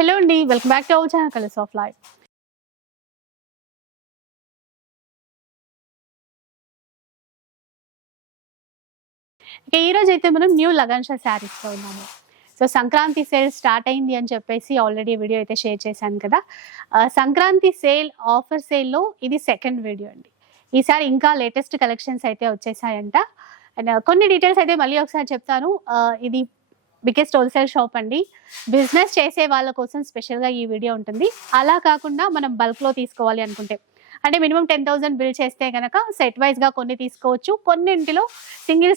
Hello అండి, welcome back to our channel colours of life. ఇక ఈ రోజు అయితే మనం న్యూ లగన్షా శారీస్ లో ఉన్నాము. సో సంక్రాంతి సేల్ స్టార్ట్ అయింది అని చెప్పేసి ఆల్రెడీ వీడియో అయితే షేర్ చేశాను కదా. సంక్రాంతి సేల్ ఆఫర్ సేల్లో ఇది సెకండ్ వీడియో అండి. ఈసారి ఇంకా లేటెస్ట్ కలెక్షన్స్ అయితే వచ్చేసాయంట. అండ్ కొన్ని డీటెయిల్స్ అయితే మళ్ళీ ఒకసారి చెప్తాను. ఇది బిగ్గెస్ట్ హోల్సేల్ షాప్ అండి. బిజినెస్ చేసే వాళ్ళ కోసం స్పెషల్గా ఈ వీడియో ఉంటుంది. అలా కాకుండా మనం బల్క్లో తీసుకోవాలి అనుకుంటే, అంటే మినిమం 10,000 బిల్ చేస్తే కనుక సెట్ వైజ్గా కొన్ని తీసుకోవచ్చు. కొన్నింటిలో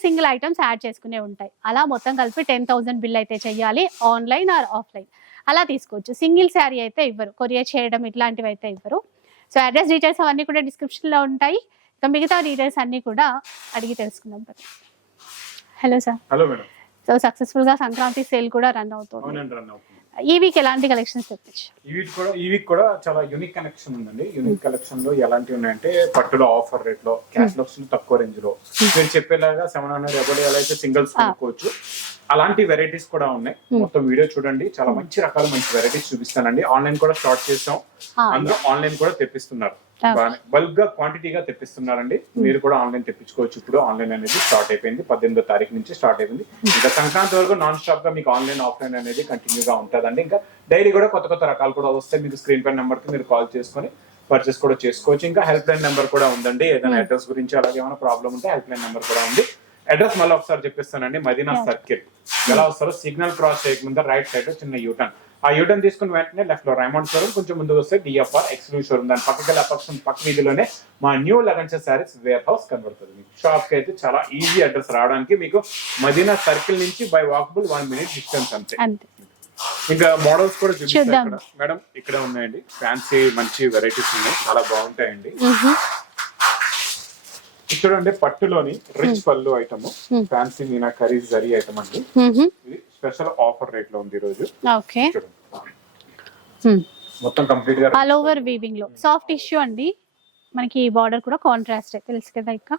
సింగిల్ ఐటమ్స్ యాడ్ చేసుకునే ఉంటాయి. అలా మొత్తం కలిపి 10,000 బిల్ అయితే చెయ్యాలి, ఆన్లైన్ ఆర్ ఆఫ్లైన్ అలా తీసుకోవచ్చు. సింగిల్ శారీ అయితే ఇవ్వరు, కొరియర్ చేయడం ఇట్లాంటివి అయితే ఇవ్వరు. సో అడ్రస్ డీటెయిల్స్ అవన్నీ కూడా డిస్క్రిప్షన్లో ఉంటాయి. ఇక మిగతా డీటెయిల్స్ అన్నీ కూడా అడిగి తెలుసుకుందాం. Hello sir. Hello madam. So successful గా సంక్రాంతి సేల్ కూడా రన్ అవుతుంది. ఈ వీక్ ఎలాంటి కలెక్షన్స్ తెప్పించు? ఈ వీక్ కూడా చాలా యూనిక్ కలెక్షన్ ఉందండి. యూనిక్ కలెక్షన్ లో ఎలాంటివి ఉన్నాయంటే, పట్టులో ఆఫర్ రేట్ లో, క్యాట్లాగ్స్ తక్కువ రేంజ్ లో, మీరు చెప్పేలాగా 700 ఎవరి ఎలా అయితే సింగిల్స్ కొనుక్కోవచ్చు అలాంటి వెరైటీస్ కూడా ఉన్నాయి. మొత్తం వీడియో చూడండి, చాలా మంచి రకాల మంచి వెరైటీస్ చూపిస్తానండి. ఆన్లైన్ కూడా స్టార్ట్ చేసాం, అందులో ఆన్లైన్ కూడా తెప్పిస్తున్నారు. బల్క్ గా క్వాంటిటీగా తెప్పిస్తున్నారండి. మీరు కూడా ఆన్లైన్ తెప్పించుకోవచ్చు. ఇప్పుడు ఆన్లైన్ అనేది స్టార్ట్ అయిపోయింది, 18వ తారీఖు నుంచి స్టార్ట్ అయిపోయింది. ఇంకా సంక్రాంతి వరకు నాన్ స్టాప్ గా మీకు ఆన్లైన్ ఆఫ్లైన్ అనేది కంటిన్యూగా ఉంటుందండి. ఇంకా డైలీ కూడా కొత్త రకాలు కూడా వస్తాయి. మీకు స్క్రీన్ పై నెంబర్ కి మీరు కాల్ చేసుకొని పర్చేస్ కూడా చేసుకోవచ్చు. ఇంకా హెల్ప్ లైన్ నెంబర్ కూడా ఉందండి. ఏదైనా అడ్రస్ గురించి అలాగే ఏమైనా ప్రాబ్లం ఉంటే హెల్ప్ లైన్ నెంబర్ కూడా ఉంది. అడ్రస్ మళ్ళీ ఒకసారి చెప్పిస్తానండి. మదీనా సర్కిల్ ఎలా వస్తారో సిగ్నల్ క్రాస్ చేయకముందు రైట్ సైడ్ చిన్న యూటర్న్, ఆ యూటర్న్ తీసుకుని వెంటనే లెఫ్ట్ లో రైమండ్ షోరూమ్, కొంచెం ముందుకు వస్తే డిఎఫ్ఆర్ ఎక్స్క్లూజివ్ షోరూమ్, దాని పక్క వీధిలోనే మా new Lagansha sarees warehouse కనబడుతుంది. మీకు షాప్ కి అయితే చాలా ఈజీ అడ్రస్ రావడానికి. మీకు మదీనా సర్కిల్ నుంచి బై వాకబుల్ 1 minute డిస్టెన్స్ అంతే. ఇంకా మోడల్స్ కూడా చూపిస్తాను మేడం. ఇక్కడ ఉన్నాయండి ఫ్యాన్సీ మంచి వెరైటీస్ ఉన్నాయి, చాలా బాగుంటాయండి. చూడండి, పట్టులోని రిచ్ పళ్ళు item, fancy Meena curries zari item అండి. ఇది స్పెషల్ ఆఫర్ రేట్ లో ఉంది ఈ రోజు. మొత్తం కంప్లీట్ గా ఆల్ ఓవర్ వీవింగ్ లో సాఫ్ట్ టిష్యూ అండి. మనకి బార్డర్ కూడా కాంట్రాస్ట్ తెలుసు కదా. ఇంకా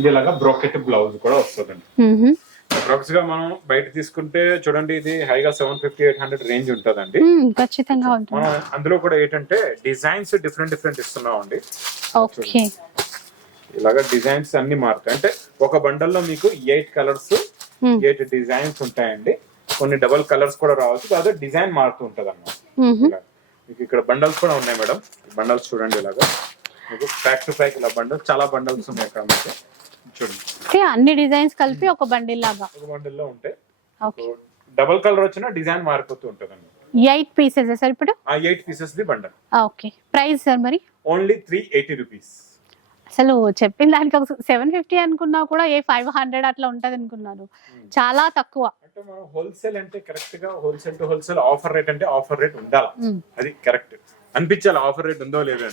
ఇది ఇలాగా బ్రోకెట్ బ్లౌజ్ కూడా వస్తుందండి. అప్రాక్స్ గా మనం బయట తీసుకుంటే చూడండి, ఇది హైగా 750-800 రేంజ్ ఉంటదండి. ఖచ్చితంగా ఉంటుంది. మనం అందులో కూడా ఏంటంటే డిజైన్స్ డిఫరెంట్ ఇస్తున్నాం అండి. ఓకే, ఇలాగా డిజైన్స్ అన్ని మారుతాయి. అంటే ఒక బండల్లో మీకు 8 కలర్స్ 8 డిజైన్స్ ఉంటాయండి. కొన్ని డబుల్ కలర్స్ కూడా రావచ్చు, కాదు డిజైన్ మారుతూ ఉంటది అన్నమాట. మీకు ఇక్కడ బండల్స్ కూడా ఉన్నాయి మేడం. బండల్స్ చూడండి, ఇలాగా మీకు ప్యాక్ టు ప్యాక్ ఇలా బండల్స్, చాలా బండల్స్ ఉన్నాయి ఇక్కడ మీకు. చూడండి, అన్ని డిజైన్స్ కలిపి ఒక బండిల్ లాగా ఒక బండిల్లో ఉంటాయి. డబుల్ కలర్ వచ్చినా డిజైన్ మారిపోతూ ఉంటది అన్నమాట. 8 పీసెస్ సార్ ఇప్పుడు? 8 pieces the bundle. Okay, price sir మరి? Only 380 rupees. అసలు చెప్పిన దానికి ఒక 750 అనుకున్నా కూడా 500 అట్లా ఉంటది అనుకున్నాను. చాలా తక్కువ. అంటే మనం హోల్సేల్ అంటే కరెక్ట్ గా wholesale to wholesale offer rate అంటే ఆఫర్ రేట్ ఉండాలి. అది కరెక్ట్ అనిపించాలి. ఆఫర్ రేట్ ఉందో లేదో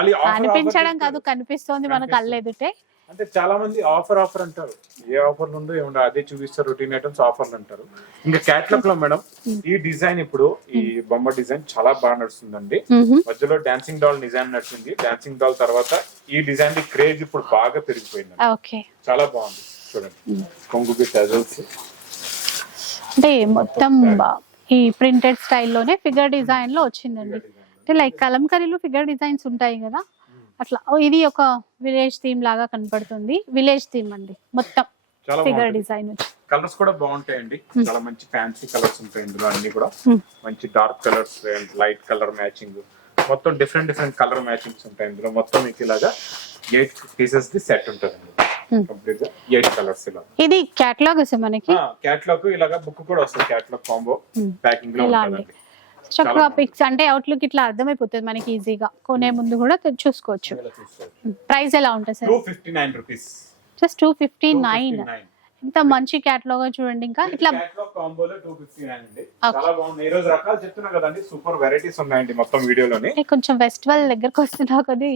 అని అనిపించడం కాదు, కనిపిస్తోంది మనకు అల్లేదుటే. అంటే చాలా మంది ఆఫర్ అంటారు, ఏ ఆఫర్లు ఉందో ఏముండో అదే చూపిస్తారు. రొటీన్ ఐటమ్స్ ఆఫర్లు అంటారు. ఇంకా క్యాట్లాగ్ లో మేడం ఈ డిజైన్, ఇప్పుడు ఈ బొమ్మ డిజైన్ చాలా బాగా నడుస్తుందండి. మధ్యలో డాన్సింగ్ డాల్ డిజైన్ నడిచింది. డాన్సింగ్ డాల్ తర్వాత ఈ డిజైన్ ది క్రేజ్ ఇప్పుడు బాగా పెరిగిపోయింది. చాలా బాగుంది. చూడండి, కొంగు బిట్ అజల్స్ అంటే మొత్తం ఈ ప్రింటెడ్ స్టైల్లోనే ఫిగర్ డిజైన్ లో వచ్చిందండి. అంటే లైక్ కలంకరీలో ఫిగర్ డిజైన్స్ ఉంటాయి కదా, అట్లా ఇది ఒక విలేజ్ థీమ్ లాగా కనపడుతుంది. విలేజ్ థీమ్ అండి, మొత్తం ఫిగర్ డిజైన్. కలర్స్ కూడా బాగుంటాయండి, చాలా మంచి ఫ్యాన్సీ కలర్స్ ఉంటాయి ఇందులో. అన్ని కూడా మంచి dark colours and light colour matching, మొత్తం డిఫరెంట్ కలర్ మ్యాచింగ్స్ ఉంటాయి ఇందులో. మొత్తం మీకు ఇలాగా 8 పీసెస్ ది సెట్ ఉంటుంది కంప్లీట్ గా, 8 కలర్స్. ఇలా ఇది కేటలాగ్ వస్తుంది మనకి. కేటలాగ్ ఇలాగా బుక్ కూడా వస్తుంది, కేటలాగ్ కాంబో ప్యాకింగ్ లో ఉంటుంది. చక్కగా పిక్స్ అంటే అవుట్లుక్ ఇట్లా అర్థమైపోతుంది మనకి ఈజీగా. కొనే ముందు కూడా చూసుకోవచ్చు. ప్రైస్ ఎలా ఉంటుంది సార్? 259 రూపీస్. జస్ట్ 259. ఇంత మంచి కేటలాగ్ చూడండి. ఇంకా ఇట్లా కేటలాగ్ కాంబోలో 259 అండి. చాలా బాగుంది. ఈ రోజు రకాలు చెప్తున్నా కదండి, సూపర్ వెరైటీస్ ఉన్నాయండి మొత్తం వీడియోలోనే. కొంచెం ఫెస్టివల్ దగ్గరకు వస్తున్నా కొద్ది,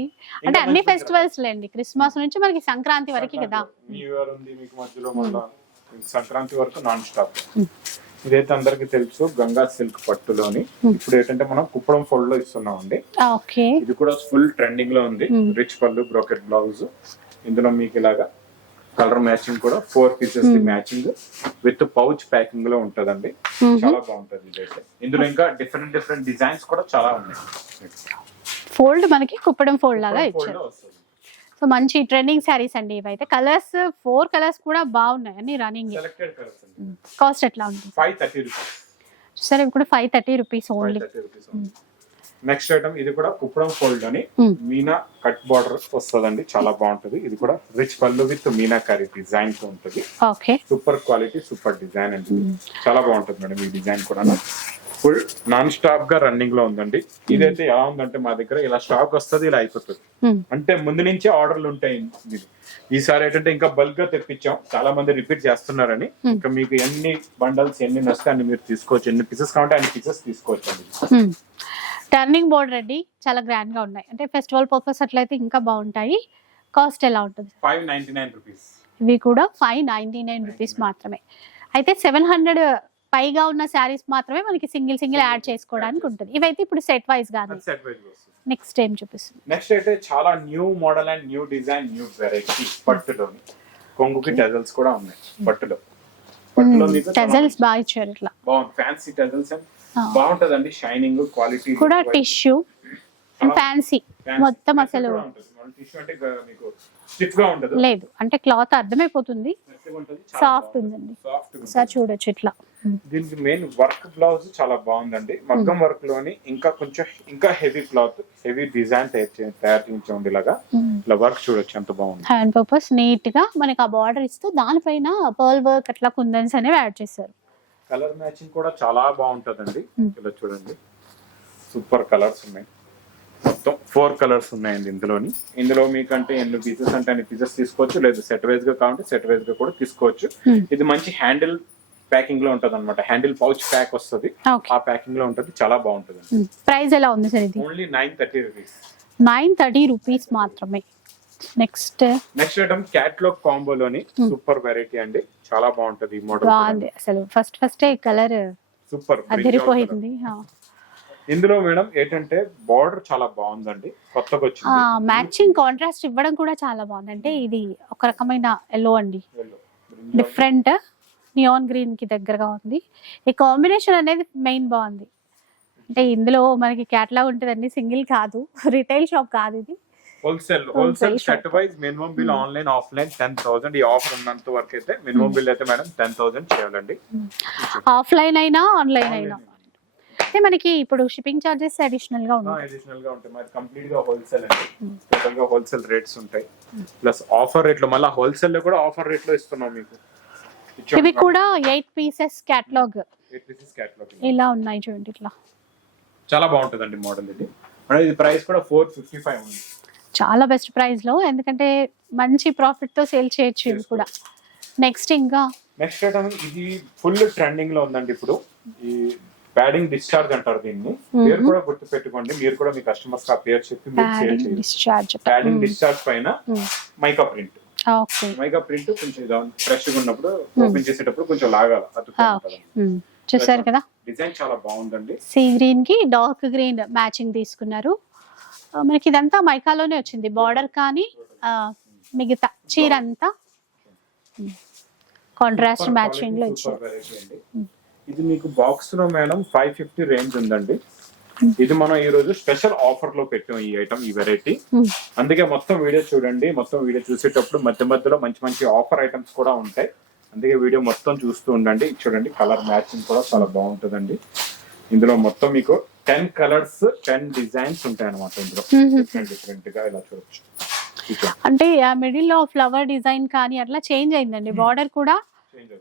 అంటే అన్ని ఫెస్టివల్స్ లేండి, క్రిస్మస్ నుంచి మనకి సంక్రాంతి వరకు కదా. న్యూ ఇయర్ ఉంది మీకు మధ్యలో, మళ్ళీ సంక్రాంతి వరకు నాన్ స్టాప్. ఇదైతే అందరికి తెలుసు, గంగా సిల్క్ పట్టులోని. ఇప్పుడు ఏంటంటే మనం కుప్పడం ఫోల్డ్ లో ఇస్తున్నాం అండి. ఇది కూడా ఫుల్ ట్రెండింగ్ లో ఉంది. రిచ్ పళ్ళు, బ్రోకెట్ బ్లౌజ్. ఇందులో మీకు ఇలాగా కలర్ మ్యాచింగ్ కూడా 4 pieces the matching with pouch packing లో ఉంటదండి. చాలా బాగుంటది ఇదైతే. ఇందులో ఇంకా డిఫరెంట్ డిజైన్స్ కూడా చాలా ఉన్నాయి. ఫోల్డ్ మనకి కుప్పడం ఫోల్డ్ లాగా Fold ఇచ్చారు. లో వస్తుంది. సో మంచి ట్రెండింగ్ శారీస్ అండి ఇవైతే. కలర్స్ 4 కలర్స్ కూడా బాగున్నాయి అన్ని రన్నింగ్. సెలెక్టెడ్ కలర్స్ అండి. కాస్ట్ ఎట్లా ఉంటుంది? 530 రూపీస్. సరే ఇవి కూడా 530 rupees only. 530 rupees. Next item ఇది కూడా కుప్పడం ఫోల్డ్ అని మీనా కట్ బార్డర్ వస్తుందండి. చాలా బాగుంటది. ఇది కూడా రిచ్ పళ్ళు విత్ మీనాకారి డిజైన్ తో ఉంటది. Okay. Super quality super design అండి. చాలా బాగుంటది మేడం ఈ డిజైన్ కూడా. ఫుల్ నాన్ స్టాప్ గా రన్నింగ్ లో ఉందండి. ఇదైతే ఎలా ఉందంటే మా దగ్గర ఇలా స్టాక్ వస్తుంది, ఇలా అయిపోతుంది. అంటే ముందు నుంచే ఆర్డర్లు ఉంటాయి. ఈసారి ఏంటంటే ఇంకా బల్క్ గా తెప్పించాం, చాలా మంది రిపీట్ చేస్తున్నారని. ఇంకా మీకు ఎన్ని బండల్స్ ఎన్ని నస్తే అన్ని మీరు తీసుకోవచ్చు, ఎన్ని పీసెస్ కావాలంటే అన్ని పీసెస్ తీసుకోవచ్చు అండి. టర్నింగ్ బోర్డర్ రెడ్డి చాలా గ్రాండ్ గా ఉన్నాయి. అంటే ఫెస్టివల్ పర్పస్ అట్లయితే ఇంకా బాగుంటాయి. కాస్ట్ ఎలా ఉంటుంది? 599 రూపీస్. ఇవి కూడా 599 రూపీస్ మాత్రమే. అయితే 700 పైగా ఉన్న శారీస్ మాత్రమే మనకి సింగిల్ యాడ్ చేసుకోవడానికి ఉంటుంది. ఇవైతే ఇప్పుడు సెట్ వైజ్ గానే. సెట్ వైజ్ వస్తుంది. నెక్స్ట్ ఏం చూపిస్తుంది? నెక్స్ట్ అయితే చాలా new model and new design new variety పట్టులోని కొంగుకి టెజల్స్ కూడా ఉన్నాయి. పట్టులో మీకు టెజల్స్ బాగా ఇచ్చారు. ఇట్లా బాగుంది. ఫ్యాన్సీ టెజల్స్ అండ్ బాగుంటదండి. షైనింగ్ క్వాలిటీ కూడా టిష్యూ ఫ్యాన్సీ మొత్తం అసలు టిష్యూ అంటే మీకు స్టిఫ్ గా ఉంటది లేదు, అంటే క్లాత్ అర్థమైపోతుంది. సాఫ్ట్ ఉందండి. సార్ చూడొచ్చు ఇట్లా. దీనికి మెయిన్ వర్క్ బ్లౌజ్ చాలా బాగుందండి. మగ్గం వర్క్ లోని ఇంకా హెవీ క్లాత్ హెవీ డిజైన్ తయారు చేయించండి. ఇలాగా ఇలా వర్క్ చూడొచ్చు ఎంత బాగుంది. హ్యాండ్ పర్పస్ నీట్ గా మనకి ఆ బార్డర్ ఇస్తూ దానిపైన పర్ల్ వర్క్ అట్లా కుందన్స్ అనేవి యాడ్ చేశారు. కలర్ మ్యాచింగ్ కూడా చాలా బాగుంటదండి. ఇలా చూడండి సూపర్ కలర్స్ ఉన్నాయి. మొత్తం 4 కలర్స్ ఉన్నాయండి ఇందులో మీకంటే ఎన్ని పీసెస్ అంటే అన్ని పీసెస్ తీసుకోవచ్చు, లేదు సెట్ వైజ్ గా కావాలంటే సెట్ వైజ్ గా కూడా తీసుకోవచ్చు. ఇది మంచి హ్యాండిల్ ప్యాకింగ్ లో ఉంటది అనమాట. హ్యాండిల్ పౌచ్ ప్యాక్ వస్తుంది, ఆ ప్యాకింగ్ లో ఉంటది. చాలా బాగుంటది. ప్రైస్ ఎలా ఉంది సార్ ఇది? Only 930 rupees. 930 రూపీస్ మాత్రమే. నెక్స్ట్ ఐటమ్ క్యాట్లాగ్ కాంబోలోని సూపర్ వెరైటీ అండి. చాలా బాగుంటది ఈ మోడల్. బాగుంది అసలు. ఫస్ట్ కలర్ సూపర్ అదిరిపోయింది. ఇందులో మేడం ఏంటంటే బార్డర్ చాలా బాగుందండి, కొత్తగా వచ్చింది. మ్యాచింగ్ కాంట్రాస్ట్ ఇవ్వడం కూడా చాలా బాగుంది. అంటే ఇది ఒక రకమైన ఎల్లో అండి, డిఫరెంట్ నియాన్ గ్రీన్ కి దగ్గరగా ఉంది. ఈ కాంబినేషన్ అనేది మెయిన్ బాగుంది. అంటే ఇందులో మనకి క్యాటలాగ్ ఉంటుందండి, సింగిల్ కాదు, రిటైల్ షాప్ కాదు ఇది. Wholesale set wise minimum bill online offline 10,000. ఈ ఆఫర్ ఉన్నంత వరకు అయితే మినిమం బిల్ అయితే మేడం 10,000 చేయాలండి. ఆఫ్లైన్ అయినా ఆన్లైన్ అయినా. అంటే మనకి ఇప్పుడు షిప్పింగ్ చార్జెస్ అడిషనల్ గా ఉంటాయి. మరి కంప్లీట్ గా హోల్సేల్ అండి. టోటల్ గా హోల్సేల్ రేట్స్ ఉంటాయి. ప్లస్ ఆఫర్ రేట్లు మళ్ళీ హోల్సేల్ లో కూడా ఆఫర్ రేట్ లో ఇస్తున్నాం మీకు. ఇవి కూడా 8 పీసెస్ క్యాటలాగ్ ఇలా ఉన్నాయి చూడండి. ఇట్లా చాలా బాగుంటదండి మోడల్ ఇది. ఇది ప్రైస్ కూడా 455 ఉంది. చాలా బెస్ట్ ప్రైస్ లో, ఎందుకంటే మంచి ప్రాఫిట్ తో సేల్ చేయొచ్చు ఇవి కూడా. నెక్స్ట్ ఐటమ్ ఇది ఫుల్ ట్రెండింగ్ లో ఉందండి ఇప్పుడు. ఈ ప్యాడింగ్ డిశ్చార్జ్ అంటారు దీన్ని. పేరు కూడా గుర్తు పెట్టుకోండి, మీరు కూడా మీ కస్టమర్స్ ఆ పేరు చెప్పి మీరు సేల్ చేయండి. ప్యాడింగ్ డిశ్చార్జ్ పైన మైకా ప్రింట్. మైకా ప్రింట్ కొంచెం ఫ్రెష్ గా ఉన్నప్పుడు ఓపెన్ చేసేటప్పుడు కొంచెం లాగాలి. చూసారు కదా, డిజైన్ చాలా బాగుందండి. సీ గ్రీన్ కి డార్క్ గ్రీన్ మ్యాచింగ్ తీసుకున్నారు. మనకి ఇదంతా మైకాలోనే వచ్చింది బార్డర్, కానీ మిగతా చీర అంతా కాంట్రాస్ట్ మ్యాచింగ్ లో ఇచ్చారు. ఇది మీకు బాక్స్ లో మేడం 550 రేంజ్ ఉందండి. ఇది మనం ఈ రోజు స్పెషల్ ఆఫర్ లో పెట్టాం ఈ ఐటమ్, ఈ వెరైటీ. అందుకే మొత్తం వీడియో చూడండి. మొత్తం వీడియో చూసేటప్పుడు మధ్యలో మంచి ఆఫర్ ఐటమ్స్ కూడా ఉంటాయి. అందుకే వీడియో మొత్తం చూస్తూ ఉండండి. చూడండి కలర్ మ్యాచింగ్ కూడా చాలా బాగుంటుందండి. ఇందులో మొత్తం మీకు 10 కలర్స్ 10 డిజైన్స్ ఉంటాయి అనమాట. ఇందులో డిఫరెంట్ గా ఇలా చూడొచ్చు. అంటే ఆ మిడిల్ లో ఫ్లవర్ డిజైన్ కానీ అట్లా చేంజ్ అయిందండి. బార్డర్ కూడా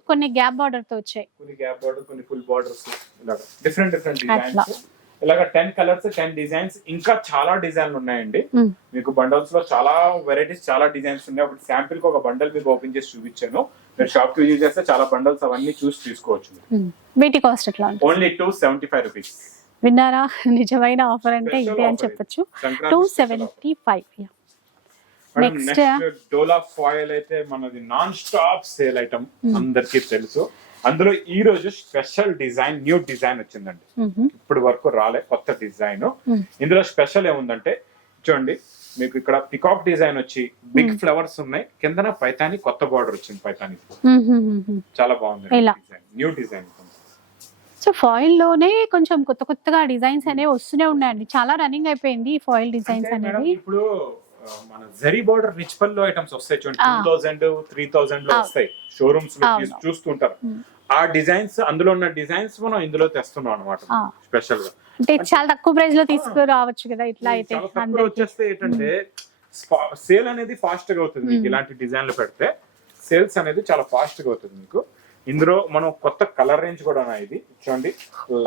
కొన్ని గ్యాప్ బార్డర్ తో వచ్చాయి, కొన్ని గ్యాప్ బార్డర్, కొన్ని ఫుల్ బార్డర్స్, ఇలా డిఫరెంట్ డిజైన్స్. ఇలాగా 10 కలర్స్ 10 డిజైన్స్. ఇంకా చాలా డిజైన్లు ఉన్నాయండి. మీకు బండల్స్ లో చాలా వెరైటీస్, చాలా డిజైన్స్ ఉన్నాయి. ఒకటి శాంపిల్ కి ఒక బండల్ మీకు ఓపెన్ చేసి చూపించాను. మీరు షాప్ కి విజిట్ చేస్తే చాలా బండల్స్ అవన్నీ చూసి తీసుకోవచ్చు. వీటి కాస్ట్ ఎట్లా ఉంటుంది? Only 275 rupees. విన్నారా, నిజమైన ఆఫర్ అంటే ఇదే అని చెప్పొచ్చు. 275. నెక్స్ట్ డోలా ఫాయిల్ అయితే మనది నాన్ స్టాప్ సేల్ ఐటమ్, అందరికీ తెలుసు. అందులో ఈ రోజు స్పెషల్ డిజైన్, న్యూ డిజైన్ వచ్చిందండి. ఇప్పుడు వరకు రాలే, కొత్త డిజైన్. ఇందులో స్పెషల్ ఏముందంటే చూడండి మీకు ఇక్కడ పికాక్ డిజైన్ వచ్చి బిగ్ ఫ్లవర్స్ ఉన్నాయి, కిందన పైతాని కొత్త బార్డర్ వచ్చింది పైతాని, చాలా బాగుంది ఇలా. Design, new design. So foil లోనే కొంచెం కొత్త కొత్తగా డిజైన్స్ అనేవి వస్తూనే ఉన్నాయండి, చాలా రన్నింగ్ అయిపోయింది ఈ ఫాయిల్ డిజైన్స్ అంటే మేడం అనేవి. ఇప్పుడు మన జరీ బార్డర్ రిచ్ పల్లో ఐటమ్స్ వస్తాయి చూడండి, 2000 3000 లో వస్తాయి, షోరూమ్స్ లో చూస్తుంటారు. ఆ డిజైన్స్, అందులో ఉన్న డిజైన్స్ మనం ఇందులో తెస్తున్నాం అనమాట స్పెషల్ గా. అంటే చాలా తక్కువ ప్రైస్ లో తీసుకురావచ్చు కదా ఇట్లా అయితే. చాలా తక్కువ వచ్చేస్తే ఏంటంటే సేల్ అనేది ఫాస్ట్ గా అవుతుంది మీకు, ఇలాంటి డిజైన్లు పెడితే సేల్స్ అనేది చాలా ఫాస్ట్ గా అవుతుంది మీకు. ఇందులో మనం కొత్త కలర్ రేంజ్ కూడా ఇది చూడండి,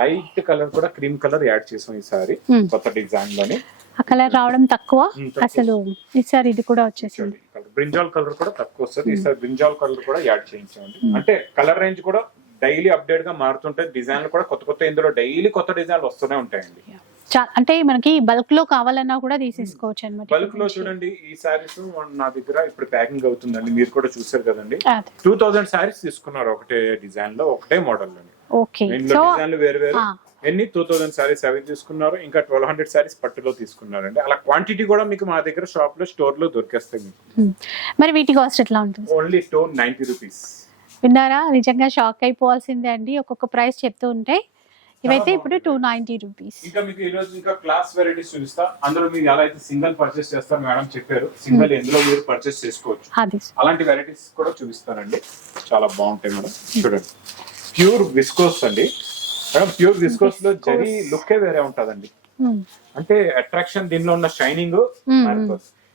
లైట్ కలర్ కూడా క్రీమ్ కలర్ యాడ్ చేసాం ఈసారి కొత్త డిజైన్ లోని. ఆ కలర్ రావడం తక్కువ అసలు, ఈసారి ఇది కూడా వచ్చేసింది. బ్రింజాల్ కలర్ కూడా తక్కువ వస్తుంది, ఈసారి బ్రింజాల్ కలర్ కూడా యాడ్ చేయించామండి. అంటే కలర్ రేంజ్ కూడా డైలీ అప్డేట్ గా మారుతుంటాయి, డిజైన్లు కూడా కొత్త కొత్త, ఇందులో డైలీ కొత్త డిజైన్లు వస్తూనే ఉంటాయండి. అంటే మనకి బల్క్ లో కావాలన్నా కూడా తీసేసుకోవచ్చు అనమాట. బల్క్ లో చూడండి ఈ సారీస్ నా దగ్గర ఇప్పుడు ప్యాకింగ్ అవుతుందండి, మీరు కూడా చూసారు కదండి. 2000 సారీస్ తీసుకున్నారు ఒకటే డిజైన్ లో, ఒకటే మోడల్ లో. ఇందులో డిజైన్లు వేరు వేరు, ఎన్ని 2000 సారీస్ అవి తీసుకున్నారు, ఇంకా 1200 సారీస్ పట్టులో తీసుకున్నారండి. అలా క్వాంటిటీ కూడా మీకు మా దగ్గర షాప్ లో, స్టోర్ లో దొరికేస్తాయి మీకు. మరి వీటి కాస్ట్ ఎట్లా ఉంటుంది? Only 90 rupees. విన్నారా, నిజంగా షాక్ అయిపోవాల్సిందే అండి, ఒక్కొక్క ప్రైస్ చెప్తూ ఉంటే. ఇవైతే ఇప్పుడు 290 రూపీస్. ఇంకా మీకు ఈ రోజు ఇంకా క్లాస్ వెరైటీస్ చూపిస్తా, అందులో మీరు ఎలా అయితే సింగిల్ పర్చేస్ చేస్తారు మేడం చెప్పారు, సింగిల్ ఎందులో మీరు పర్చేస్ చేసుకోవచ్చు, అలాంటి వెరైటీస్ కూడా చూపిస్తానండి, చాలా బాగుంటాయి మేడం. చూడండి ప్యూర్ విస్కోస్ అండి మేడం, ప్యూర్ విస్కోస్ లో జరీ లుక్కే వేరే ఉంటదండి. అంటే అట్రాక్షన్, దీనిలో ఉన్న షైనింగ్.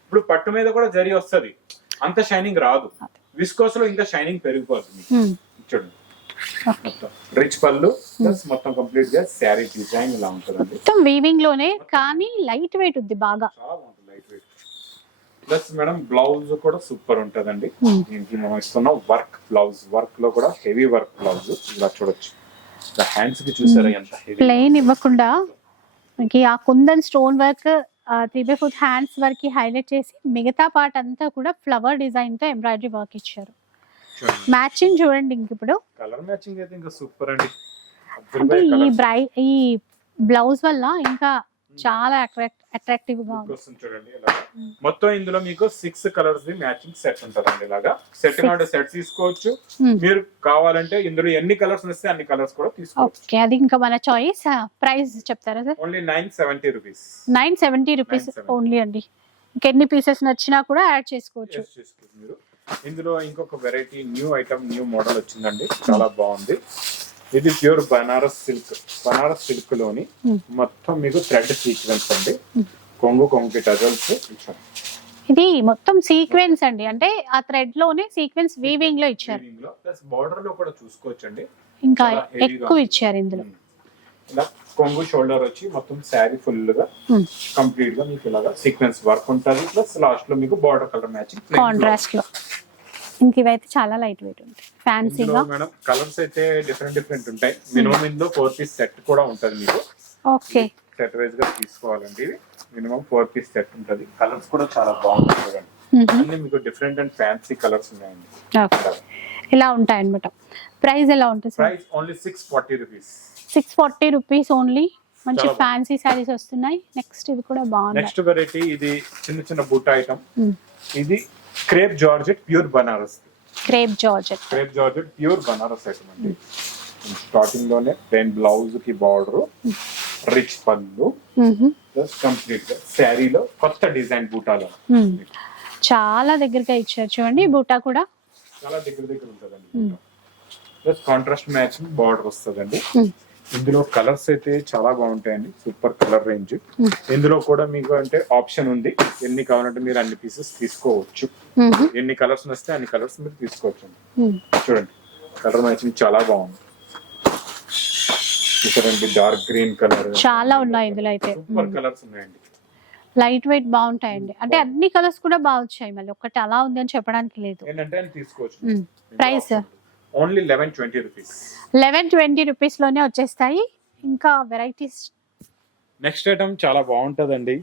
ఇప్పుడు పట్టు మీద కూడా జరీ వస్తది, అంత షైనింగ్ రాదు, విస్కోస్ లో ఇంకా షైనింగ్ పెరిగిపోతుంది. చూడండి మొత్తం రిచ్ పళ్ళు ప్లస్ మొత్తం కంప్లీట్ గా శారీ డిజైన్ ఇలా ఉంటదండి, మొత్తం వీవింగ్ లోనే, కానీ లైట్ వెయిట్ ఉంది బాగా, చాలా బాగుంటుంది light weight. Plus madam blouse కూడా సూపర్ ఉంటదండి, దీనికి మనం ఇస్తున్నాం వర్క్ బ్లౌజ్, వర్క్ లో కూడా హెవీ వర్క్ బ్లౌజ్ ఇలా చూడొచ్చు. హ్యాండ్స్ కి చూసారా ఎంత హెవీ, ప్లెయిన్ ఇవ్వకుండా మనకి ఆ కుందన్ స్టోన్ వర్క్, 3/4 హ్యాండ్స్ వరకు హైలైట్ చేసి, మిగతా పార్ట్ అంతా కూడా ఫ్లవర్ డిజైన్ తో ఎంబ్రాయిడరీ వర్క్ ఇచ్చారు. మ్యాచింగ్ చూడండి, ఇంక ఇప్పుడు కలర్ మ్యాచింగ్ అయితే ఇంకా సూపర్ అండి. అంటే ఈ బ్లౌజ్ వల్ల ఇంకా చాలా అట్రాక్టివ్ గా ఉంది. చూడండి మొత్తం ఇందులో మీకు 6 కలర్స్ ది మ్యాచింగ్ సెట్ ఉంటదండి. ఇలాగా సెట్ కావాలంటే సెట్ తీసుకోవచ్చు, మీరు కావాలంటే ఇందులో ఎన్ని కలర్స్ వస్తే అన్ని కలర్స్ కూడా తీసుకోవచ్చు. ఓకే, అది ఇంకా మన చాయిస్. ప్రైస్ చెప్తారా sir? Only 970 rupees. 970 rupees only అండి. ఇంకెన్ని పీసెస్ నచ్చినా కూడా యాడ్ చేసుకోవచ్చు మీరు. ఇందులో ఇంకొక variety new item, new model వచ్చిందండి, చాలా బాగుంది. ఇది pure Banaras silk, Banaras silk లోని మొత్తం మీకు థ్రెడ్ సీక్వెన్స్ అండి, కొంగుకి టజల్స్ ఇచ్చారు. ఇది మొత్తం సీక్వెన్స్ అండి, అంటే ఆ థ్రెడ్ లోనే సీక్వెన్స్ వీవింగ్ లో ఇచ్చారు. ప్లస్ బార్డర్ లో కూడా చూసుకోవచ్చు అండి, ఇంకా ఎక్కువ ఇచ్చారు ఇందులో. ఇలా కొంగు షోల్డర్ వచ్చి మొత్తం శారీ ఫుల్ గా కంప్లీట్ గా మీకు ఇలాగా సీక్వెన్స్ వర్క్ ఉంటుంది, ప్లస్ లాస్ట్ లో మీకు బార్డర్ కలర్ మ్యాచింగ్ కాంట్రాస్ట్ లో. ఇంక ఇవైతే చాలా లైట్ వెయిట్ ఉంటాయి, ఫ్యాన్సీగా. మేడం కలర్స్ అయితే డిఫరెంట్ ఉంటాయి. మినిమం ఇందులో 4 పీస్ సెట్ కూడా ఉంటది మీకు. ఓకే, సెట్ వైజ్ గా తీసుకోవాలండి, ఇది మినిమం 4 పీస్ సెట్ ఉంటది. కలర్స్ కూడా చాలా బాగుంటాయి, అన్ని మీకు డిఫరెంట్ అండ్ ఫ్యాన్సీ కలర్స్ ఉన్నాయండి. ఇలా ఉంటాయి అన్నమాట. ప్రైస్ ఎలా ఉంటుంది? Price only 640 rupees. 640 rupees only. మంచి ఫ్యాన్సీ సారీస్ వస్తున్నాయి. నెక్స్ట్ ఇది కూడా బాగుంది. నెక్స్ట్ వెరైటీ ఇది చిన్న బూటా ఐటమ్. ఇది crepe georgette pure Banaras. Crepe georgette pure Banaras item అండి. స్టార్టింగ్ లోనే ప్లెయిన్ బ్లౌజ్ కి బార్డర్, రిచ్ పళ్ళు, ప్లస్ కంప్లీట్ గా శారీలో కొత్త డిజైన్ బూటాలో చాలా దగ్గరగా ఇచ్చారు చూడండి. బూటా కూడా చాలా దగ్గర ఉంటదండి. ప్లస్ కాంట్రాస్ట్ మ్యాచింగ్ బార్డర్ వస్తుందండి. ఇందులో కలర్స్ అయితే చాలా బాగుంటాయండి, సూపర్ కలర్ రేంజ్. ఇందులో కూడా మీకు అంటే ఆప్షన్ ఉంది, ఎన్ని కావాలంటే మీరు అన్ని పీసెస్ తీసుకోవచ్చు. ఎన్ని కలర్స్ వస్తే అన్ని కలర్స్ మీరు తీసుకోవచ్చు. చూడండి కలర్ మ్యాచింగ్ చాలా బాగుంది. చూడండి డార్క్ గ్రీన్ కలర్ చాలా ఉన్నాయి ఇందులో అయితే. సూపర్ కలర్స్ ఉన్నాయండి, లైట్ వెయిట్ బాగుంటాయండి. అంటే అన్ని కలర్స్ కూడా బాగా వచ్చాయి, మళ్ళీ ఒకటి అలా ఉంది అని చెప్పడానికి లేదు. ఏంటంటే తీసుకోవచ్చు. Price only 1120 rupees. 1120 రూపీస్ లోనే వచ్చేస్తాయి. ఇంకా వెరైటీస్. నెక్స్ట్ ఐటమ్ చాలా బాగుంటదండి.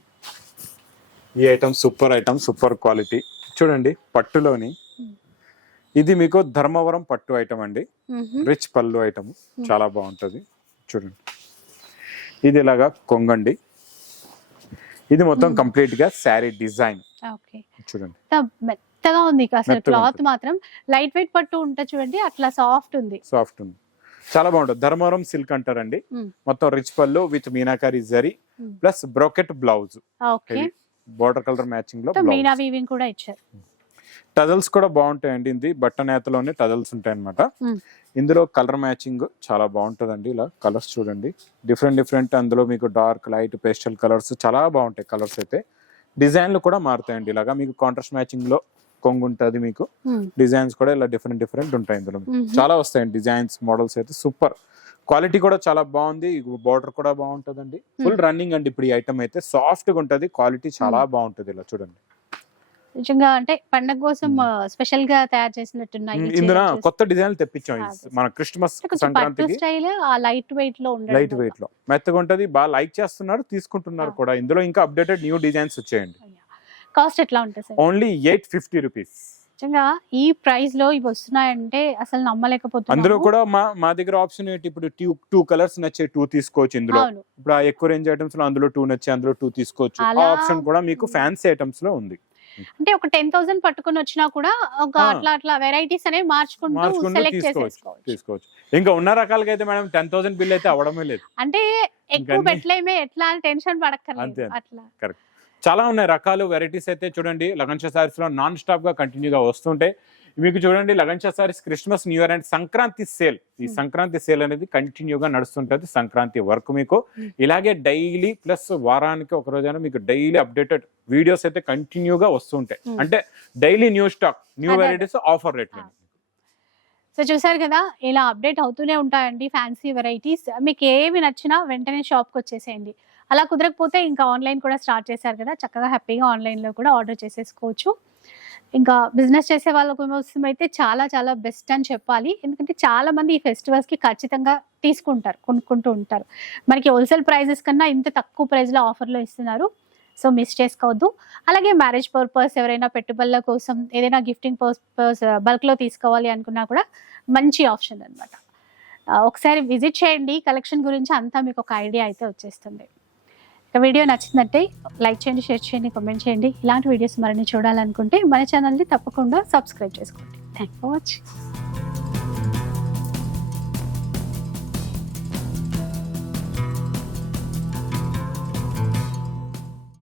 ఈ ఐటమ్ సూపర్ క్వాలిటీ. చూడండి పట్టులోని ఇది మీకు ధర్మవరం పట్టు ఐటమ్ అండి. రిచ్ పళ్ళు ఐటమ్ చాలా బాగుంటది. చూడండి ఇది ఇలాగా కొంగండి. ఇది మొత్తం కంప్లీట్ గా శారీ డిజైన్ ఓకే. చూడండి, మెత్తగా ఉంది అసలు, మెత్తగా క్లాత్ ఉంటుంది. మాత్రం లైట్ వెయిట్ పట్టు ఉంటుంది చూడండి, అట్లా సాఫ్ట్ ఉంది. సాఫ్ట్ ఉంది, చాలా బాగుంటుంది. ధర్మవరం సిల్క్ అంటారండి. Hmm. మొత్తం రిచ్ పళ్ళు with meenakari zari plus brocade blouse, okay. Border colour matching లో మీనా వీవింగ్ కూడా ఇచ్చారు. టజల్స్ కూడా బాగుంటాయండి. ఇది బట్ట నేతలోనే టజల్స్ ఉంటాయి అనమాట. ఇందులో కలర్ మ్యాచింగ్ చాలా బాగుంటుందండి. ఇలా కలర్స్ చూడండి, డిఫరెంట్ అందులో మీకు డార్క్ లైట్ పేస్టల్ కలర్స్ చాలా బాగుంటాయి. కలర్స్ అయితే డిజైన్లు కూడా మారుతాయండి. ఇలాగా మీకు కాంట్రాస్ట్ మ్యాచింగ్ లో కొంగు ఉంటుంది, మీకు డిజైన్స్ కూడా ఇలా డిఫరెంట్ ఉంటాయి. ఇందులో చాలా వస్తాయండి డిజైన్స్, మోడల్స్ అయితే సూపర్. క్వాలిటీ కూడా చాలా బాగుంది, బార్డర్ కూడా బాగుంటుందండి. ఫుల్ రన్నింగ్ అండి. ఇప్పుడు ఈ ఐటమ్ అయితే సాఫ్ట్ గా ఉంటది, క్వాలిటీ చాలా బాగుంటది. ఇలా చూడండి, నిజంగా అంటే పండగ కోసం స్పెషల్ గా తయారు చేసినట్టున్నాయి. ఇందులో కొత్త డిజైన్లు తెప్పించాం మన క్రిస్మస్ సంక్రాంతికి. స్టైల్ ఆ లైట్ వెయిట్ లో ఉండడం, లైట్ వెయిట్ లో మెత్తగా ఉంటది, బాగా లైక్ చేస్తున్నారు, తీసుకుంటున్నారు కూడా. ఇందులో ఇంకా అప్డేటెడ్ న్యూ డిజైన్స్ వచ్చాయండి. కాస్ట్ ఎట్లా ఉంటుంది సార్? Only 850 rupees. నిజంగా ఈ ప్రైస్ లో ఇవి వస్తున్నాయంటే అసలు నమ్మలేకపోతున్నాను. అందులో కూడా మా దగ్గర ఆప్షన్ ఏంటి, ఇప్పుడు 2 కలర్స్ నచ్చే 2 తీసుకోవచ్చు. ఇందులో ఇప్పుడు ఆ ఎక్కువ రేంజ్ ఐటమ్స్ లో అందులో 2 నచ్చే అందులో 2 తీసుకోవచ్చు. ఆ ఆప్షన్ కూడా మీకు ఫ్యాన్సీ ఐటమ్స్ లో ఉంది. అంటే ఒక 10,000 పట్టుకొని వచ్చినా కూడా ఒక అట్లా వెరైటీస్ అనేవి మార్చుకుంటూ సెలెక్ట్ తీసుకోవచ్చు. ఇంకా ఉన్న రకాలకి అయితే మేడం 10,000 బిల్ అయితే అవడమే లేదు. అంటే ఎక్కువ పెట్టలేమే, ఎట్లా అని టెన్షన్ పడక్కర్లేదు అట్లా. కరెక్ట్, చాలా ఉన్నాయి రకాలు, వెరైటీస్ అయితే చూడండి. లగన్ షా సారీస్ లో నాన్ స్టాప్ గా కంటిన్యూగా వస్తుంటాయి. మీకు చూడండి, lagan Shah saris Christmas, new year and Sankranti sale. ఈ సంక్రాంతి సేల్ అనేది కంటిన్యూగా నడుస్తుంటది సంక్రాంతి వరకు. మీకు ఇలాగే డైలీ ప్లస్ వారానికి ఒక రోజైనా మీకు డైలీ అప్డేటెడ్ వీడియోస్ అయితే కంటిన్యూగా వస్తుంటాయి. అంటే daily new stock, new varieties, offer rate. So చూసారు కదా, ఇలా అప్డేట్ అవుతూనే ఉంటాయండి ఫ్యాన్సీ వెరైటీస్. మీకు ఏవి నచ్చినా వెంటనే షాప్కి వచ్చేసేయండి. అలా కుదరకపోతే ఇంకా ఆన్లైన్ కూడా స్టార్ట్ చేశారు కదా, చక్కగా హ్యాపీగా ఆన్లైన్లో కూడా ఆర్డర్ చేసేసుకోవచ్చు. ఇంకా బిజినెస్ చేసే వాళ్ళ కోసం అయితే చాలా చాలా బెస్ట్ అని చెప్పాలి. ఎందుకంటే చాలా మంది ఈ ఫెస్టివల్స్కి ఖచ్చితంగా తీసుకుంటారు, కొనుక్కుంటూ ఉంటారు. మనకి హోల్సేల్ ప్రైజెస్ కన్నా ఇంత తక్కువ ప్రైస్లో ఆఫర్లో ఇస్తున్నారు. సో మిస్ చేసుకోవద్దు. అలాగే మ్యారేజ్ పర్పస్, ఎవరైనా పెట్టుబడుల కోసం, ఏదైనా గిఫ్టింగ్ పర్పస్ బల్క్లో తీసుకోవాలి అనుకున్నా కూడా మంచి ఆప్షన్ అనమాట. ఒకసారి విజిట్ చేయండి, కలెక్షన్ గురించి అంతా మీకు ఒక ఐడియా అయితే వచ్చేస్తుంది. ఇక వీడియో నచ్చిందంటే లైక్ చేయండి, షేర్ చేయండి, కామెంట్ చేయండి. ఇలాంటి వీడియోస్ మరిన్ని చూడాలనుకుంటే మన ఛానల్ని తప్పకుండా సబ్స్క్రైబ్ చేసుకోండి. Thank for watching.